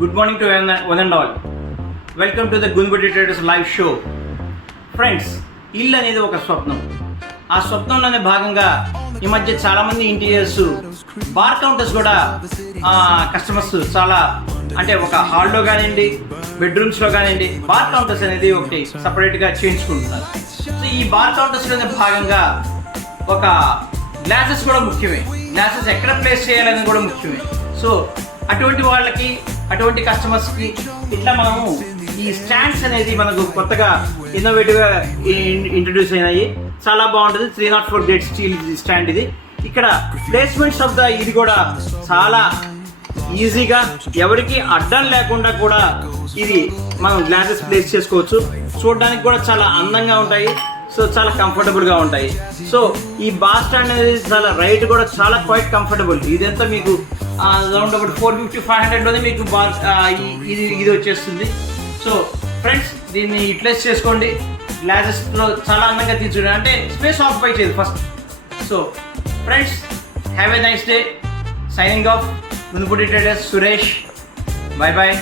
Good morning to one and all. Welcome to the Gunbudi Traders live show. Friends, ఇల్లు అనేది ఒక స్వప్నం. ఆ స్వప్నంలోనే భాగంగా ఈ మధ్య చాలామంది ఇంటీరియర్స్ బార్ కౌంటర్స్ కూడా కస్టమర్స్ చాలా అంటే ఒక హాల్లో కానివ్వండి, బెడ్రూమ్స్లో కానివ్వండి బార్ కౌంటర్స్ అనేది ఒకటి సపరేట్గా చేయించుకుంటున్నారు. సో ఈ బార్ కౌంటర్స్లోనే భాగంగా ఒక గ్లాసెస్ కూడా ముఖ్యమే. గ్లాసెస్ ఎక్కడ ప్లేస్ చేయాలనేది కూడా ముఖ్యమే. సో అటువంటి వాళ్ళకి, అటువంటి కస్టమర్స్కి ఇట్లా మనము ఈ స్టాండ్స్ అనేది మనకు కొత్తగా ఇన్నోవేటివ్గా ఇంట్రడ్యూస్ అయినాయి. చాలా బాగుంటుంది. 304 గ్రేడ్ స్టీల్ స్టాండ్ ఇది. ఇక్కడ ప్లేస్మెంట్స్ ఆఫ్ ద ఇది కూడా చాలా ఈజీగా, ఎవరికి అడ్డం లేకుండా కూడా ఇది మనం గ్లాసెస్ ప్లేస్ చేసుకోవచ్చు. చూడడానికి కూడా చాలా అందంగా ఉంటాయి. సో చాలా కంఫర్టబుల్గా ఉంటాయి. సో ఈ బార్ స్టాండ్ అనేది చాలా రైట్ కూడా చాలా క్వైట్ కంఫర్టబుల్. ఇదంతా మీకు అరౌండ్ అబౌట్ 450-500లోనే మీకు బార్ ఇది వచ్చేస్తుంది. సో ఫ్రెండ్స్, దీన్ని యూటిలైజ్ చేసుకోండి. గ్లాసెస్లో చాలా అందంగా తీర్చుకోండి. అంటే స్పేస్ ఆక్యుపై చేయదు first. So friends, have a nice day. Signing off, Gunbudi Traders, Suresh. Bye bye.